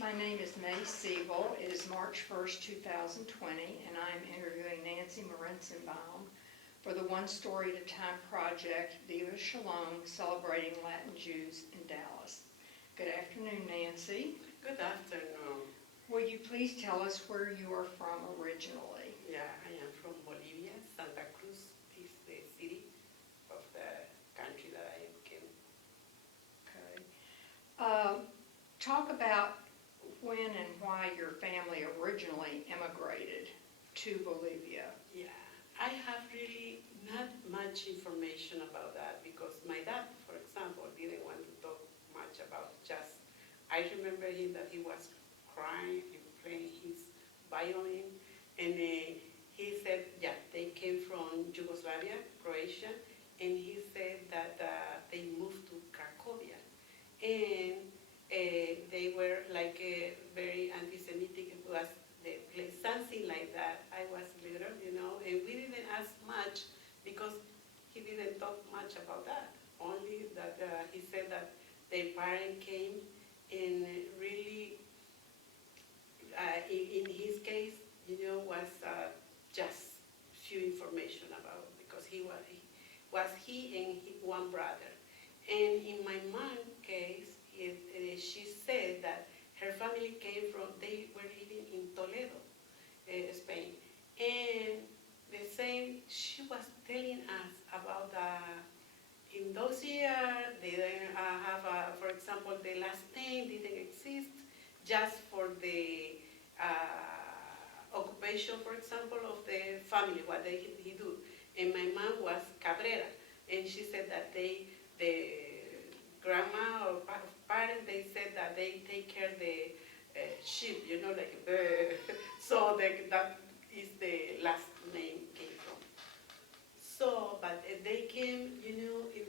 My name is Sebel. It is March 1st, 2020, and I'm interviewing Nancy Marancenbaum for the One Story at a Time project, Viva, Shalom, celebrating Latin Jews in Dallas. Good afternoon, Nancy. Good afternoon. Will you please tell us where you are from originally? Yeah, I am from Bolivia. Santa Cruz is the city of the country that I came. Okay. Talk about when and why your family originally emigrated to Bolivia. Yeah, I have really not much information about that because my dad, for example, didn't want to talk much about just, I remember him that he was crying and playing his violin, and he said, yeah, they came from Yugoslavia, Croatia, and he said that they moved to Cracovia, and they were like very anti-Semitic. It was the place, something like that. I was little, and we didn't ask much because he didn't talk much about that. Only that he said that their parents came and really, in his case, was just few information about, because he was one brother. And in my mom's case, she said that her family came from, they were living in Toledo, Spain. And the same, she was telling us about in those years, they didn't have, for example, the last name didn't exist just for the occupation, for example, of the family, what he do. And my mom was Cabrera, and she said that the grandma or parents, they said that they take care of the sheep, like a bird. So that is the last name came from. So, but they came, in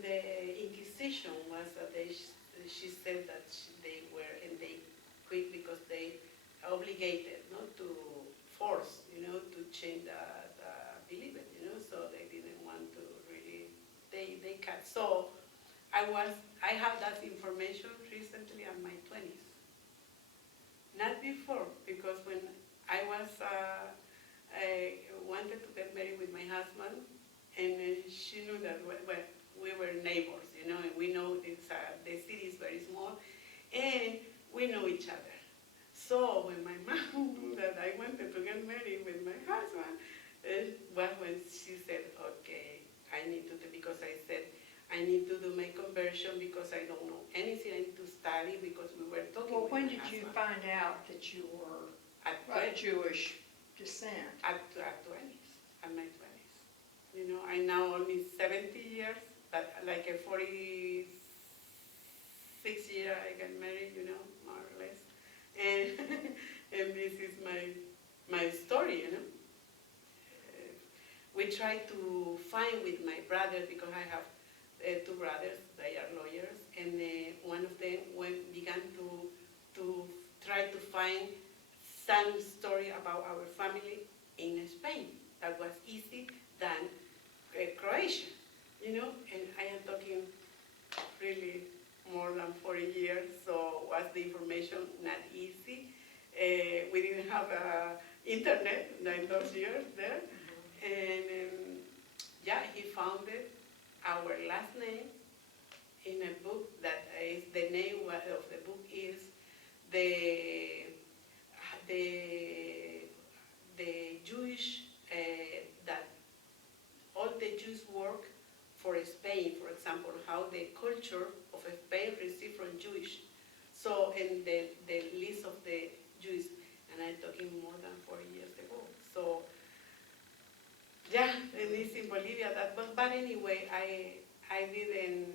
the Inquisition was that she said that they were, and they quit because they obligated, not to force, to change the belief, so they didn't want to really, they cut. So I have that information recently in my 20s. Not before, because when I wanted to get married with my husband, and she knew that we were neighbors, and we know the city is very small, and we know each other. So when my mom knew that I wanted to get married with my husband, was when she said, okay, I need to do, because I said, I need to do my conversion because I don't know anything. I need to study because we were talking. Well, when with my did you husband. find out that you were At of Jewish descent? At 20s, at my 20s. I now only 70 years, but like a 46 year I got married, more or less. And and this is my story, we try to find with my brother, because I have two brothers, they are lawyers, and one of them began to try to find some story about our family in Spain. That was easy than Croatia, and I am talking really more than 40 years, so was the information not easy. We didn't have internet in those years there, and yeah, he found it, our last name, in a book that is, the name of the book is the Jewish, that all the Jews work for Spain, for example, how the culture of Spain received from Jewish. So, in the list of the Jews, and I'm talking more than 40 years ago. So, yeah, and it's in Bolivia. But anyway, I didn't,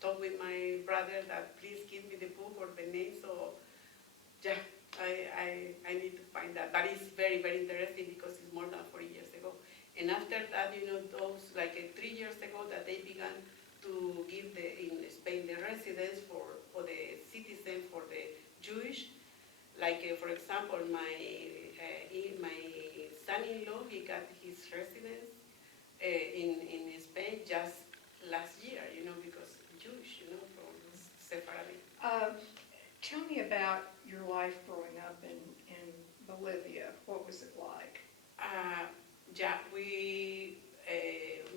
talk with my brother that please give me the book or the name. So, yeah, I need to find that. But it's very, very interesting because it's more than 40 years ago. And after that, those like 3 years ago that they began to give in Spain the residence for the citizen for the Jewish. Like for example, my son-in-law, he got his residence in Spain just last year, because Jewish, from Sephardi. Tell me about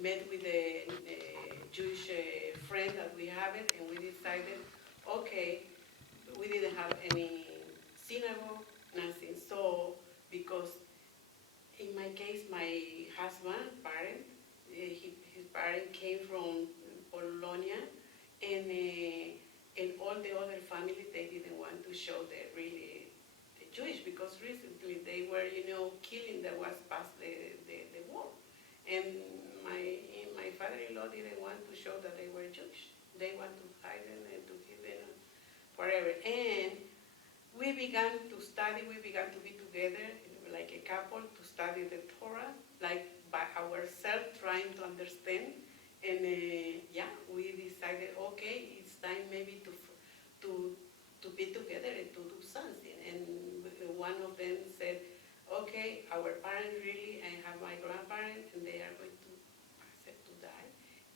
met with a Jewish friend that we have it, and we decided, okay, we didn't have any synagogue, nothing. So, because in my case, my husband, his parent came from Polonia, and all the other family, they didn't want to show the Jewish, because recently they were, killing that was past the war. And my father-in-law didn't want to show that they were Jewish. They want to hide them and to keep them forever. And we began to study, we began to be together, like a couple, to study the Torah, like by ourselves, trying to understand. And we decided, okay, it's time maybe to be together and to do something. And one of them said, okay, our parents really, I have my grandparents, and they are going to accept to die.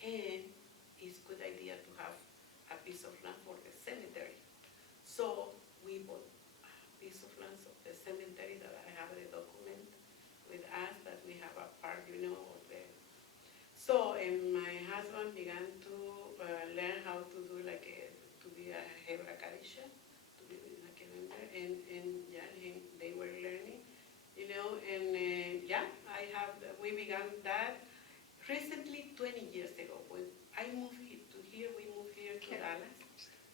And it's a good idea to have a piece of land for the cemetery. So we bought a piece of land of the cemetery that I have the document with us that we have a part, of the. So, and my husband began to learn how to do to be a Hebrew Kadisha, to be like a member, and they were learning, we began that recently 20 years ago. When I moved here, we moved here to Dallas.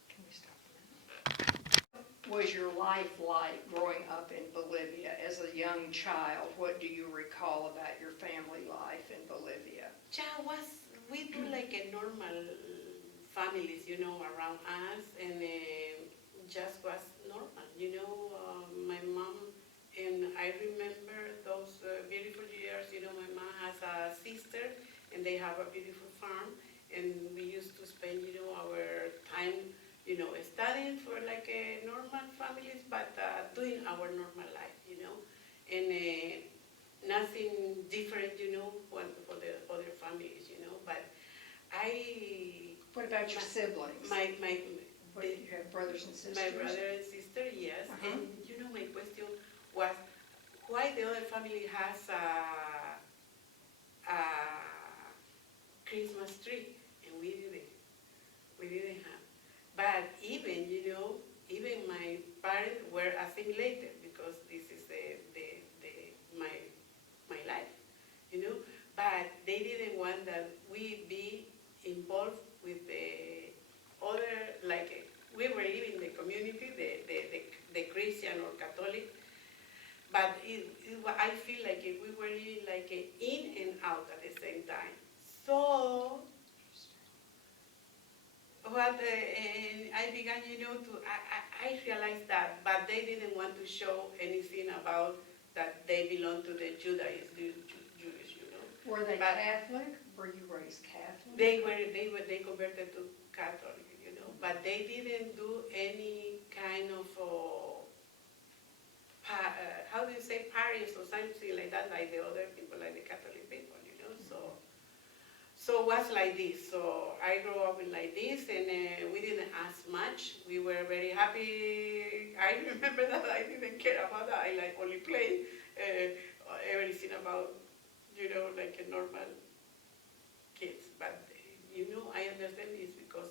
Can we stop a minute? What was your life like growing up in Bolivia as a young child? What do you recall about your family life in Bolivia? We do like a normal families, around us, and just was normal, my mom, and I remember those beautiful years, my mom has a sister, and they have a beautiful farm, and we used to spend, our time, studying for like a normal families, but doing our normal life, and nothing different, for the other families, but What about your siblings? What, do you have brothers and sisters? My brother and sister, yes. Uh-huh. And my question was, why the other family has a Christmas tree and we didn't have. But even, even my parents were assimilated, because this is my life, But they didn't want that we be involved with the other, we were living in the community, the Christian or Catholic, but I feel like we were living like in and out at the same time. So, and I began, I realized that, but they didn't want to show anything about that they belong to the Judaism, Jewish, Were they Catholic? Were you raised Catholic? They converted to Catholic, but they didn't do any kind of how do you say, parties or something like that, like the other people, like the Catholic people, So it was like this. So I grew up like this, and we didn't ask much. We were very happy. I remember that I didn't care about that. I only play everything about, like a normal kids. But I understand this because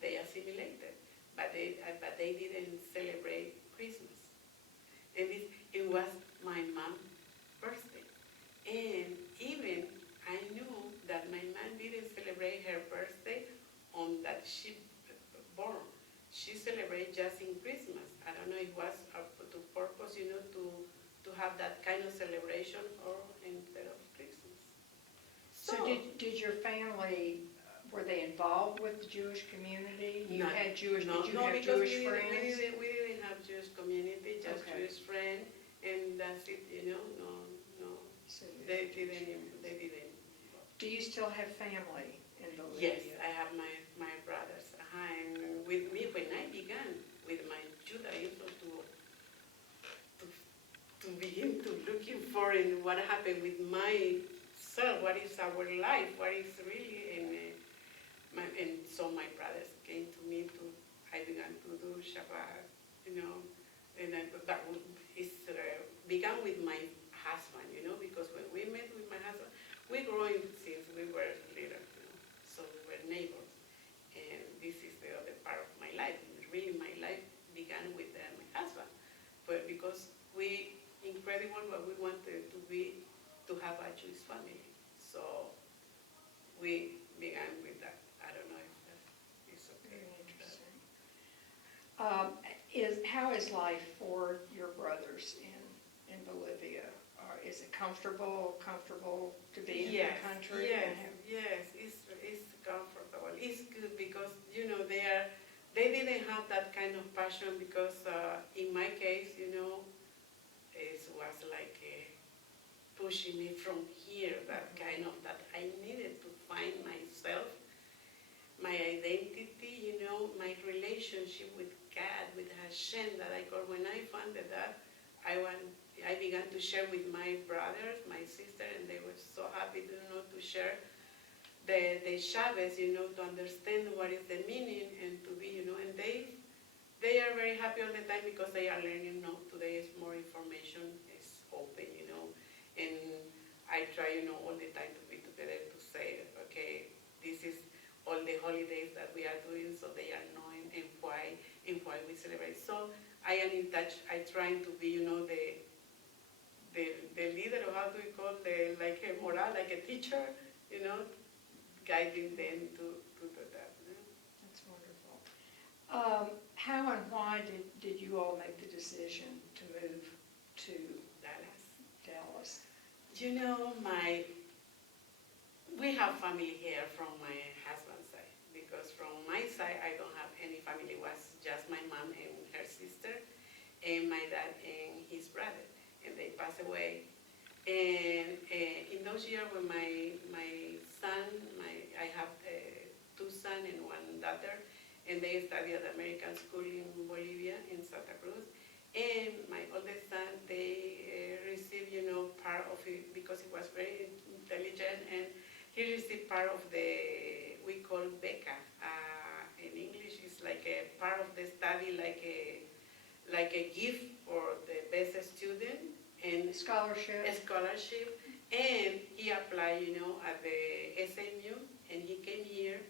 they assimilated, but they didn't celebrate Christmas. And it was my mom's birthday, and even I knew that my mom didn't celebrate her birthday on that she born. She celebrated just in Christmas. I don't know if it was to purpose, to have that kind of celebration or instead of Christmas. So did your family, were they involved with the Jewish community? You had Jewish, did you have Jewish friends? We didn't have Jewish community, just Okay. Jewish friend, and that's it, no. So They didn't. do you still have family in Bolivia? Yes, I have my brothers. And with me, when I began with my Judaism to begin to looking for in what happened with myself, what is our life, what is really, and so my brothers came to me I began to do Shabbat, and that began with my husband, because when we met with my husband, We growing since we were little, so we were neighbors. And this is the other part of my life. Really, my life began with my husband, but because we incredible what we wanted to be, to have a Jewish family. So we began with that. I don't know if that is okay. Very interesting. How is life for your brothers in Bolivia? Is it comfortable to be in the country? Yes, it's comfortable. It's good because, they didn't have that kind of passion because in my case, it was like pushing me from here, that I needed to find myself, my identity, my relationship with God, with Hashem, that I got. When I found that, I began to share with my brothers, my sister, and they were so happy to share the Shabbos, to understand what is the meaning and to be, and they are very happy all the time because they are learning. Today is more information, is open, and I try, all the time to be together to say, okay, this is all the holidays that we are doing, so they are knowing and why we celebrate. So I am in touch. I trying to be, the leader, or how do we call like a moral, like a teacher, guiding them to do that. That's wonderful. How and why did you all make the decision to move to Dallas? We have family here from my husband's side, because from my side I don't have any family. It was just my mom and her sister, and my dad and his brother, and they passed away. And in those years when my son, I have two sons and one daughter, and they study at the American school in Bolivia, in Santa Cruz. And my oldest son, they received, part of it, because he was very intelligent, and he received part of we call beca. In English, it's like a part of the study, like a gift for the best student. And Scholarship. A scholarship, and he applied, at the SMU, and he came here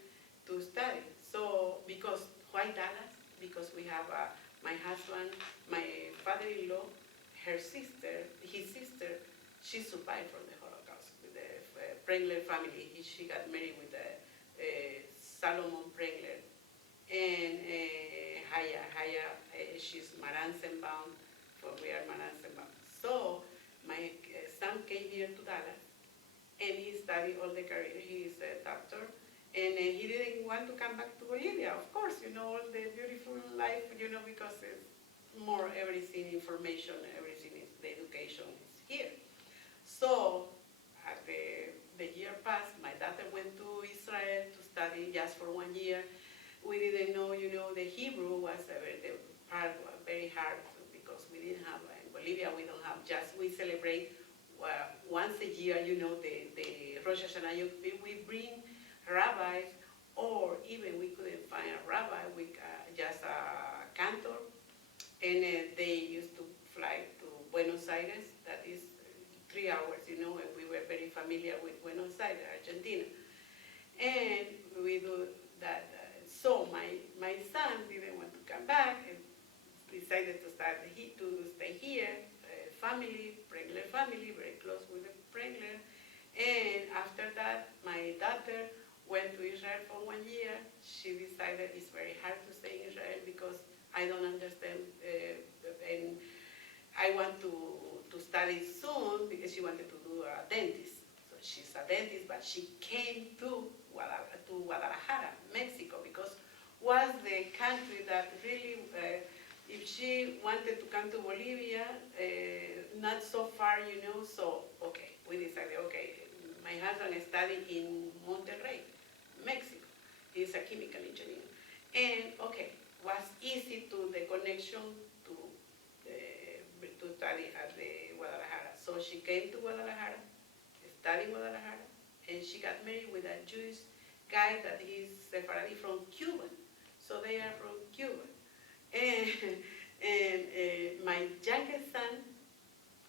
to study. So, because why Dallas? Because we have my husband, my father-in-law, his sister, she survived from the Holocaust with the Prengler family. She got married with Shalom Prengler, and Haya, she's Marancenbaum, for we are Marancenbaum. So my son came here to Dallas, and he studied all the career. He is a doctor, and he didn't want to come back to Bolivia. Of course, all the beautiful life, because it's more everything, information, everything is the education is here. So at the year passed. My daughter went to Israel to study just for 1 year. We didn't know, the Hebrew was the part very hard, because we didn't have. Bolivia, we don't have we celebrate once a year, the Rosh Hashanah. We bring rabbis, or even we couldn't find a rabbi, just a cantor, and they used to fly to Buenos Aires, that is 3 hours, and we were very familiar with Buenos Aires, Argentina. And we do that. So my son didn't want to come back, and decided to stay here, Prengler family, very close with the Prengler. And after that, my daughter went to Israel for 1 year. She decided it's very hard to stay in Israel because I don't understand, and I want to study soon, because she wanted to do a dentist. So she's a dentist, but she came to Guadalajara, Mexico, because was the country that really, if she wanted to come to Bolivia, not so far, so, okay, we decided, okay, my husband studied in Monterrey, Mexico. He's a chemical engineer. And, okay, was easy to the connection to study at the Guadalajara. So she came to Guadalajara, studied in Guadalajara, and she got married with a Jewish guy that is Sephardi from Cuba. So they are from Cuba. And my youngest son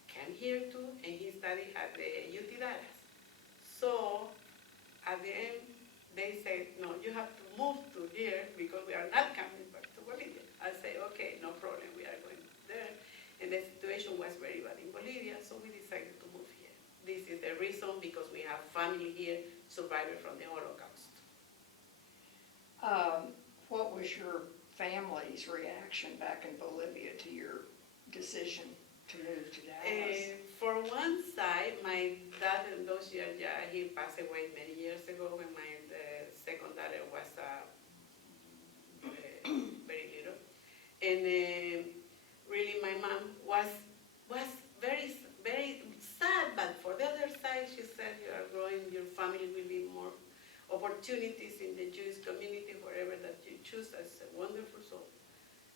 came here too, and he studied at the UT Dallas. So at the end, they said, no, you have to move to here because we are not coming back to Bolivia. I say, okay, no problem, we are going there. And the situation was very bad in Bolivia, so we decided to move here. This is the reason, because we have family here, survivor from the Holocaust. What was your family's reaction back in Bolivia to your decision to move to Dallas? For one side, my dad in those years, he passed away many years ago when my second daughter was very little. And really my mom was very, very sad, but for the other side, she said, you are growing, your family will be more opportunities in the Jewish community, wherever that you choose. That's wonderful. So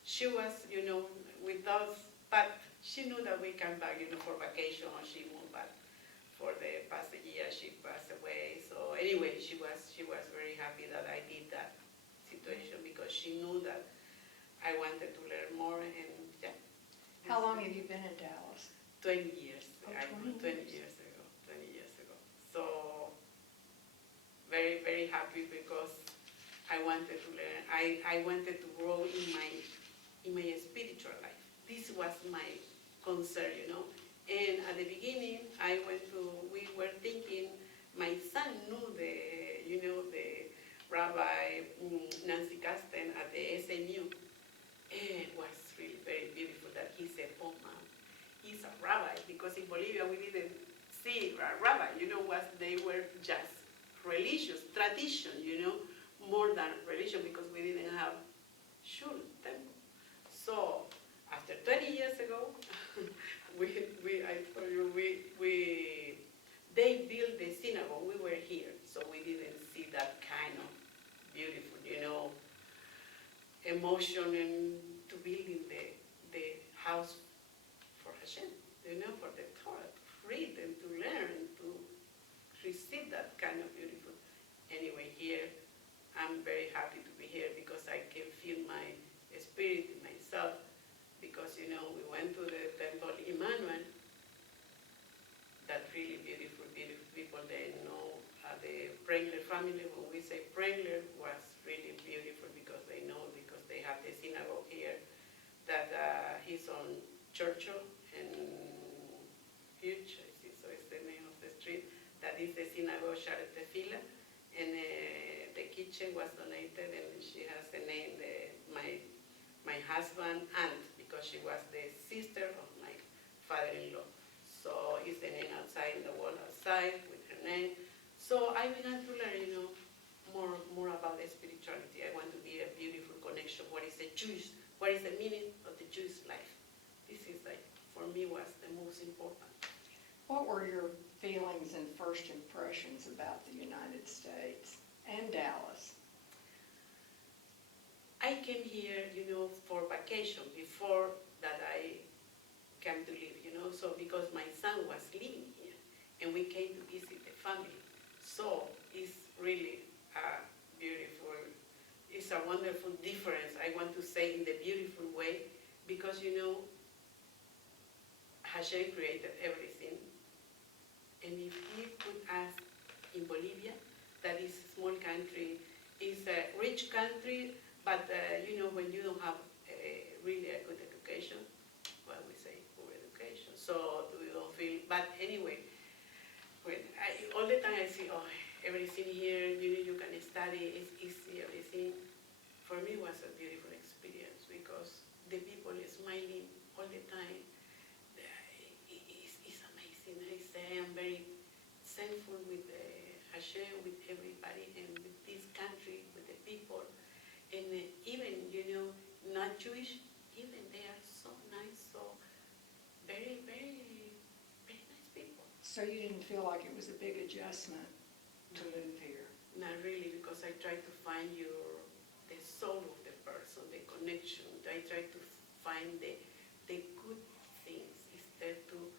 she was, with us, but she knew that we come back, for vacation, or she moved back. For the past year, she passed away. So anyway, she was very happy that I did that situation, because she knew that I wanted to learn more, and yeah. How long have you been in Dallas? 20 years. Oh, I 20 moved 20 years ago. 20 years ago. So very, very happy, because I wanted to learn. I wanted to grow in my spiritual life. This was my concern, And at the beginning, we were thinking, my son knew the Rabbi Nancy Kasten at the SMU. And it was really very beautiful that he said, oh, Mom, he's a rabbi, because in Bolivia we didn't see a rabbi, what they were just religious, tradition, more than religion, because we didn't have shul, temple. So after 20 years ago, they built the synagogue. We were here, so we didn't see that kind of beautiful, emotion, and to building the house for Hashem, for the Torah, to read and to learn, to receive that kind of beautiful. Anyway, here, I'm very happy to be here, because I can feel my spirit in myself, because, we went to the temple Emmanuel, that really beautiful, beautiful people. They know the Prengler family. When we say Prengler, was really beautiful, because they know, because they have the synagogue here, that is on Churchill and Huge, so it's the name of the street. That is the synagogue Sharet Tefillah, and the kitchen was donated, and she has the name, my husband aunt, because she was the sister of my father-in-law. So it's the name outside, in the wall outside, with her name. So I began to learn, more about the spirituality. I want to be a beautiful connection. What is the meaning of the Jewish life? This is for me, was the most important. What were your feelings and first impressions about the United States and Dallas? I came here, for vacation, before that I came to live, so because my son was living here, and we came to visit the family. So it's really beautiful. It's a wonderful difference, I want to say, in the beautiful way, because, Hashem created everything. And if he put us in Bolivia, that is a small country, is a rich country, but, when you don't have really a good education, well, we say poor education, so we don't feel, but anyway, all the time I see, everything here, you can study, it's easy, everything. For me, it was a beautiful experience, because the people are smiling all the time. It's amazing. I say I'm very thankful with Hashem, with everybody, and with this country, with the people. And even, not Jewish, even they are so nice, so very, very, very nice people. So you didn't feel like it was a big adjustment to move here? Not really, because I try to find the soul of the person, the connection. I try to find the good things, instead to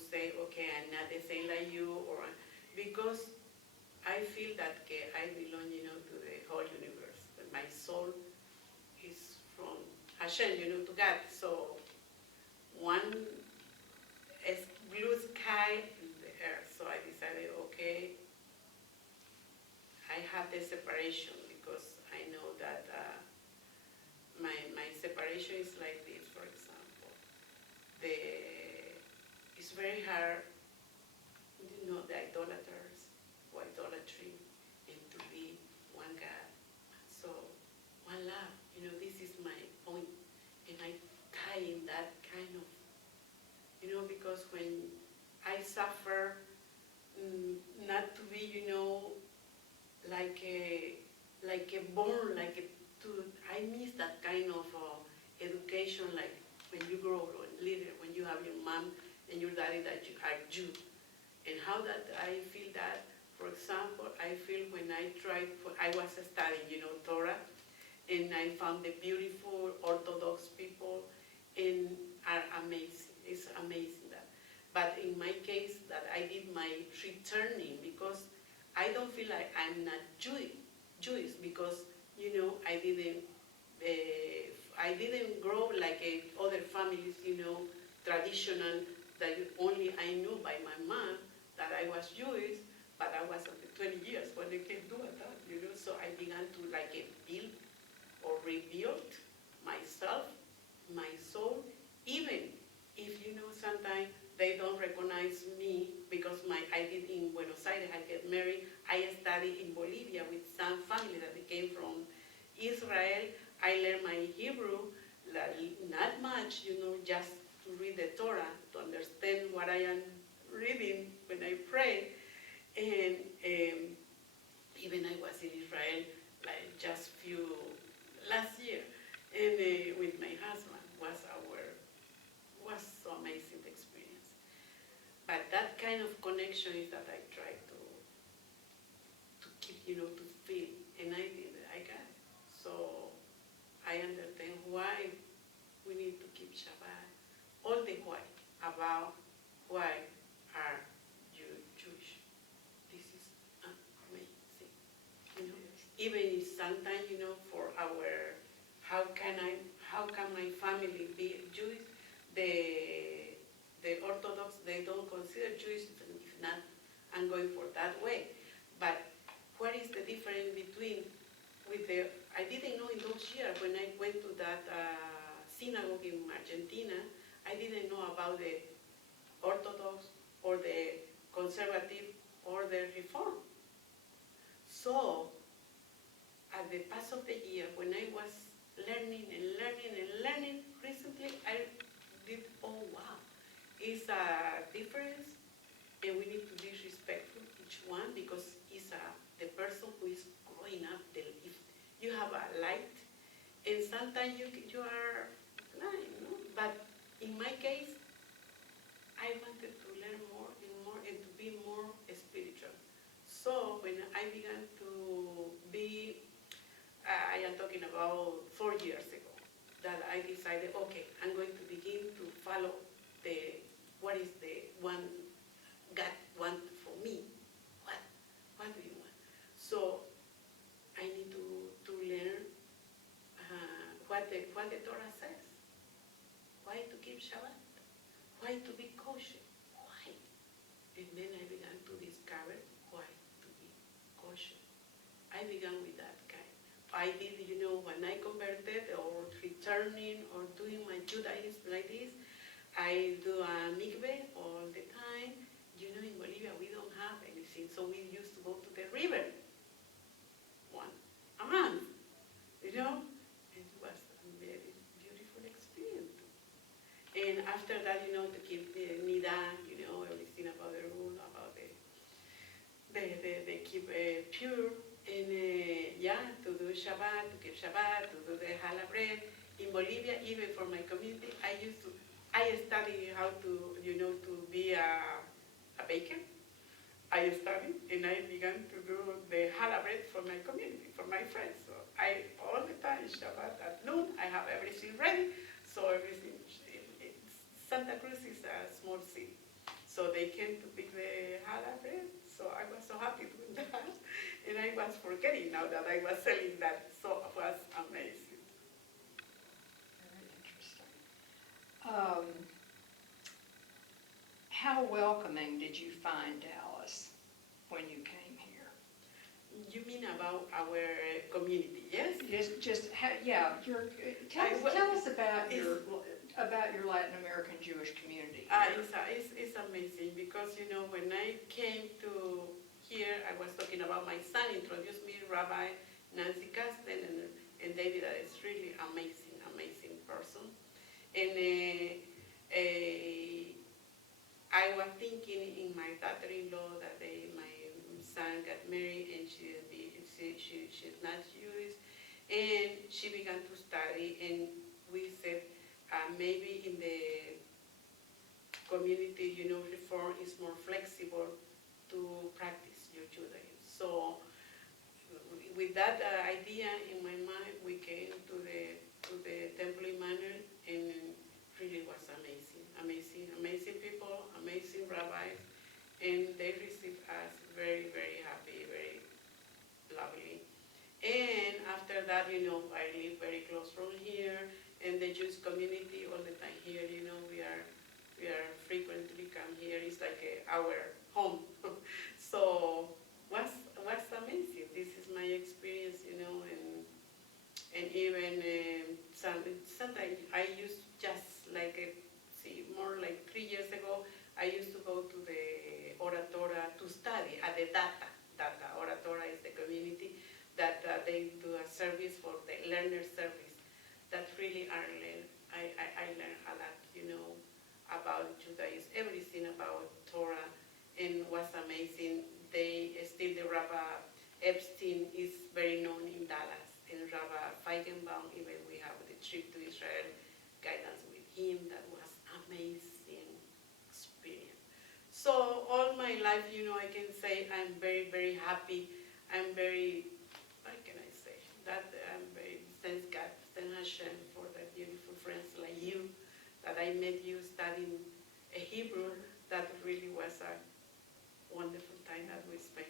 say, okay, I'm not the same like you, or because I feel that I belong, to the whole universe. That my soul is from Hashem, to God. So one blue sky in the earth. So I decided, okay, have the separation because I know that my separation is like this, for example. It's very hard, the idolaters, or idolatry, and to be one God. So, one love, this is my point. And I tie in that kind of, because when I suffer, not to be, like a born, I miss that kind of education, like when you grow later, when you have your mom and your daddy that you are Jew. And how that I feel that, for example, I feel when I was studying, Torah, and I found the beautiful Orthodox people, and are amazing. It's amazing that. But in my case, that I did my returning because I don't feel like I'm not Jewish because I didn't grow like other families, traditional that only I knew by my mom that I was Jewish, but I was only 20 years when I came to that, So I began to build or rebuild myself, my soul, even if sometimes they don't recognize me because I did in Buenos Aires, I get married, I studied in Bolivia with some family that came from Israel. I learned my Hebrew, not much, just to read the Torah, to understand what I am reading when I pray. And even I was in Israel just last year, and with my husband was so amazing experience. But that kind of connection is that I try to keep, to feel, and I got it. So I understand why we need to keep Shabbat, all the why, about why are you Jewish. This is amazing. Even if sometimes, for how can my family be Jewish? The Orthodox, they don't consider Jewish, if not, I'm going for that way. But what is the difference between I didn't know in those years when I went to that synagogue in Argentina, I didn't know about the Orthodox or the conservative or the Reform. So, at the pass of the year, when I was learning, recently I did, oh wow, it's a difference, and we need to be respectful each one because it's the person who is growing up. If you have a light, and sometimes you are blind, but in my case, I wanted to learn more and to be more spiritual. So when I began to be, I am talking about 4 years ago, that I decided, okay, I'm going to begin to follow what is the one God wants for me. What do you want? So I need to learn what the Torah says. Why to keep Shabbat? Why to be kosher? Why? And then I began to discover why to be kosher. I began with that kind. I did, when I converted or returning or doing my Judaism like this, I do a mikveh all the time. In Bolivia we don't have anything, so we used to go to the river a month, It was a very beautiful experience. And after that, to keep the nida, everything about the rule, about the keep pure, and to do Shabbat, to keep Shabbat, to do the challah bread. In Bolivia, even for my community, I studied how to, to be a baker. I studied and I began to do the challah bread for my community, for my friends. So all the time, Shabbat at noon, I have everything ready. So everything, Santa Cruz is a small city. So they came to pick the challah bread. So I was so happy doing that. And I was forgetting now that I was selling that. So it was amazing. Very interesting. How welcoming did you find Dallas when you came here? You mean about our community, yes? Tell us about your Latin American Jewish community. It's amazing because, when I came to here, I was talking about my son, introduced me Rabbi Nancy Kasten and David, is really amazing person. And I was thinking in my daughter-in-law that my son got married and she's not Jewish, and she began to study, and we said maybe in the community, reform is more flexible to practice your Judaism. So with that idea in my mind, we came to the Temple Emmanuel, and really was amazing people, amazing rabbis, and they received us very, very happy, very lovely. And after that, I live very close from here, and the Jewish community all the time here, we are frequently come here. It's like our home. So what's amazing. This is my experience, and even sometimes I used just like more like 3 years ago, I used to go to the Oratora to study at the Data. Oratora is the community that they do a service for the learner service. That really I learned a lot, about Judaism, everything about Torah, and what's amazing. The Rabbi Epstein is very known in Dallas, and Rabbi Feigenbaum, even we have the trip to Israel guidance with him. That was amazing experience. So all my life, I can say I'm very, very happy. I'm very, what can I say? That I'm very, thank God, thank Hashem for that beautiful friends like you, that I met you studying a Hebrew. That really was a wonderful time that we spent,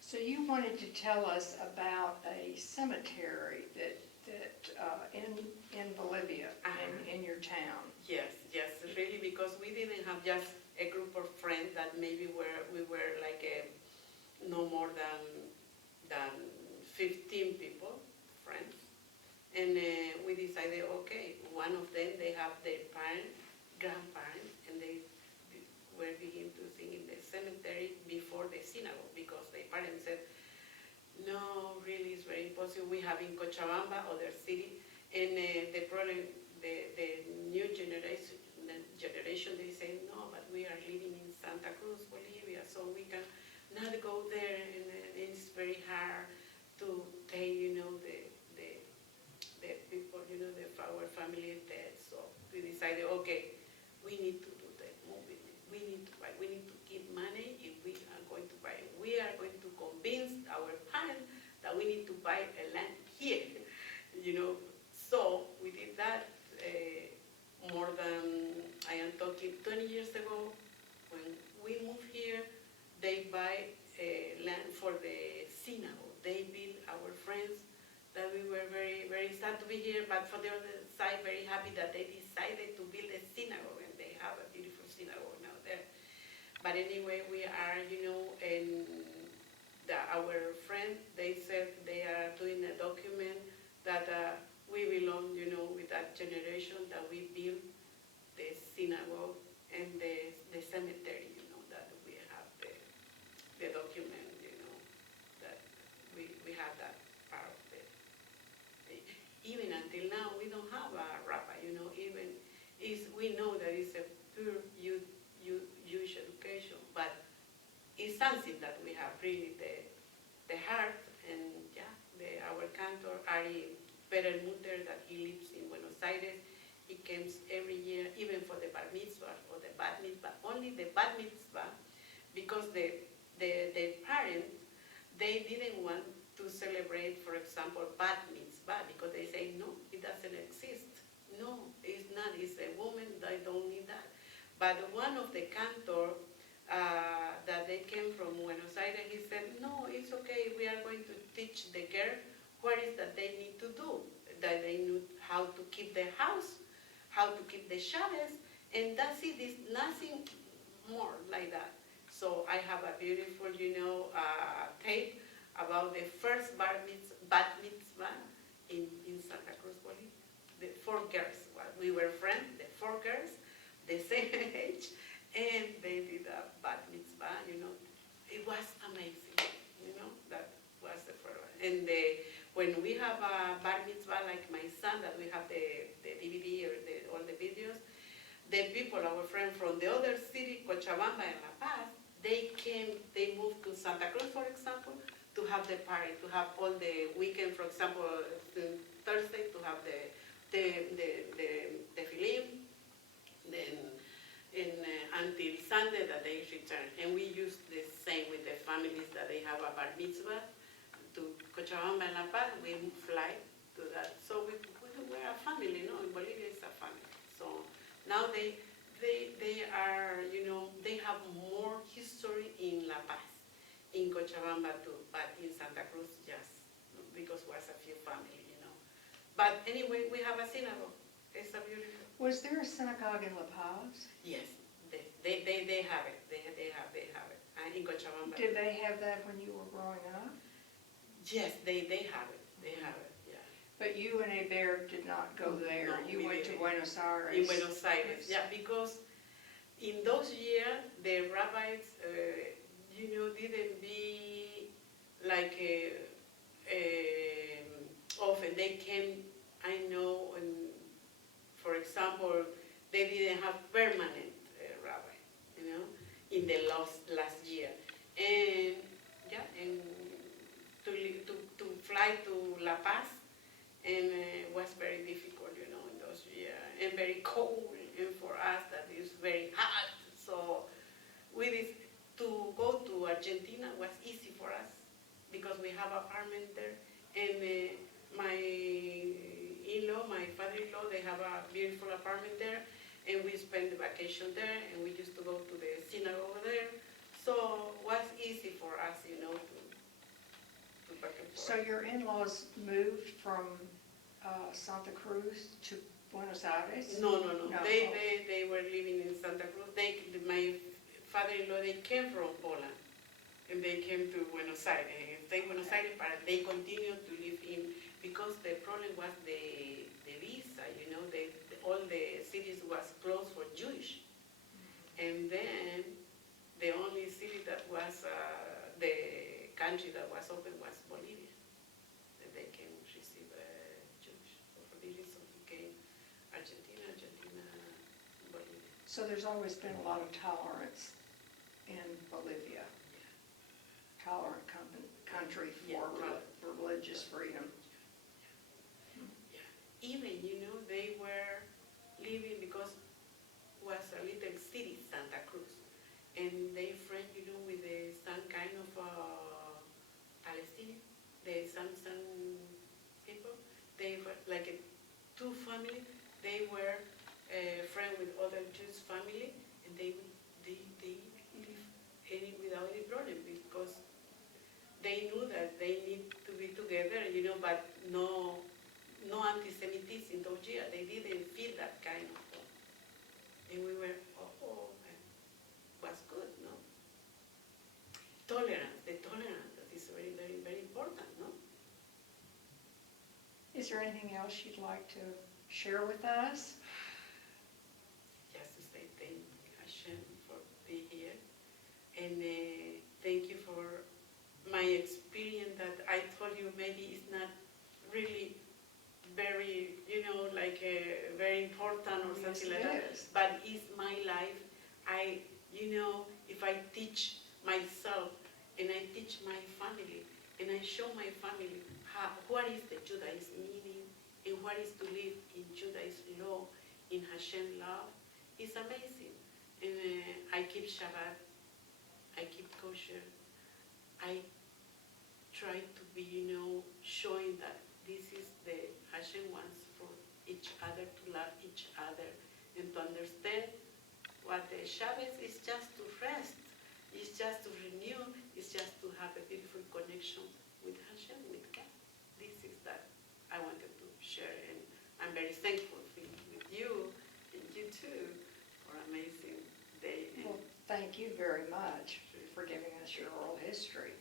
So you wanted to tell us about a cemetery that in Bolivia, in your town. Yes, really, because we didn't have just a group of friends that maybe we were like no more than 15 people, friends, and we decided, okay, one of them, they have their grandparents, and they were beginning to sing in the cemetery before the synagogue, because their parents said, no, really, it's very impossible. We have in Cochabamba, other city, and the problem, the new generation, they say, no, but we are living in Santa Cruz, Bolivia, so we can not go there, and it's very hard to take, the people, our family is dead. So we decided, okay, we need to do the movement. We need to buy. We need to give money if we are going to buy. We are going to convince our parents that we need to buy a land here. So we did that more than, I am talking 20 years ago. When we moved here, they buy land for the synagogue. They build, our friends, that we were very, very sad to be here, but for the other side, very happy that they decided to build a synagogue, and they have a beautiful synagogue now there. But anyway, we are, and our friends, they said they are doing a document that we belong, with that generation, that we built the synagogue and the cemetery, that we have the document, that we have that part of it. Even until now, we don't have a rabbi, even we know that it's a pure Jewish education, but it's something that we have really the heart, and our cantor, Ari Perelmutter, that he lives in Buenos Aires, he comes every year, even for the bar mitzvah or the bat mitzvah, only the bat mitzvah, because the parents, they didn't want to celebrate, for example, bat mitzvah, because they say, no, it doesn't exist. No, it's not. It's a woman, they don't need that. But one of the cantor that they came from Buenos Aires, he said, no, it's okay. We are going to teach the girl what is that they need to do. That they know how to keep the house, how to keep the Shabbos, and that's it. It's nothing more like that. So I have a beautiful, tape about about the first bat mitzvah in Santa Cruz, Bolivia. The 4 girls, well, we were friends, the 4 girls, the same age, and they did a bat mitzvah, It was amazing, that was the first one. And when we have a bat mitzvah, like my son, that we have the DVD or all the videos, the people, our friends from the other city, Cochabamba and La Paz, they moved to Santa Cruz, for example, to have the party, to have all the weekend, for example, Thursday, to have the film, then until Sunday that they return. And we use the same with the families that they have a bar mitzvah to Cochabamba and La Paz, we fly to that. So we're a family, In Bolivia it's a family. So now they are, they have more history in La Paz, in Cochabamba too, but in Santa Cruz just because it was a few family, But anyway, we have a synagogue. It's a beautiful. Was there a synagogue in La Paz? Yes, they have it. They have it. In Cochabamba. Did they have that when you were growing up? Yes, they have it. They have it. Yeah. But you and Eber did not go there. No, you we went to didn't. Buenos Aires. In Buenos Aires, yeah, because in those years the rabbis, didn't be like often. They came, I know, for example, they didn't have permanent rabbi, in the last year, and to fly to La Paz, and was very difficult, in those years, and very cold, and for us that is very hot. So to go to Argentina was easy for us because we have apartment there, and my in-law, my father-in-law, they have a beautiful apartment there, and we spend the vacation there, and we used to go to the synagogue there. So it was easy for us, to back and forth. So your in-laws moved from Santa Cruz to Buenos Aires? No. No. They were living in Santa Cruz. My father-in-law, they came from Poland, and they came to Buenos Aires. But they continued to live in, because the problem was the visa, all the cities was closed for Jewish. And then the only city that was, the country that was open was Bolivia. And they can receive Jewish. So for this reason he came Argentina, Bolivia. So there's always been a lot of tolerance in Bolivia. Tolerant country for religious freedom. Yeah. Even, they were living, because it was a little city, Santa Cruz, and they friend, with some kind of Palestinian, some people. They were like 2 families. They were friend with other Jewish family, and they live without any problem, because they knew that they need to be together, but no anti-Semitism in those years. They didn't feel that kind of thing. And we were, was good, no? Tolerance, the tolerance, that is very, very, very important, no? Is there anything else you'd like to share with us? Just to say thank Hashem for being here. And thank you for my experience that I told you maybe is not really very, very important or something like that. But it's my life. If I teach myself and I teach my family and I show my family what is the Judaism meaning and what is to live in Judaism law, in Hashem love, it's amazing. And I keep Shabbat, I keep kosher, I try to be, showing that this is the Hashem wants for each other, to love each other, and to understand what the Shabbat is just to rest, it's just to renew, it's just to have a beautiful connection with Hashem, with God. This is that I wanted to share, and I'm very thankful with you, and you too, for an amazing day. Well, thank you very much for giving us your oral history.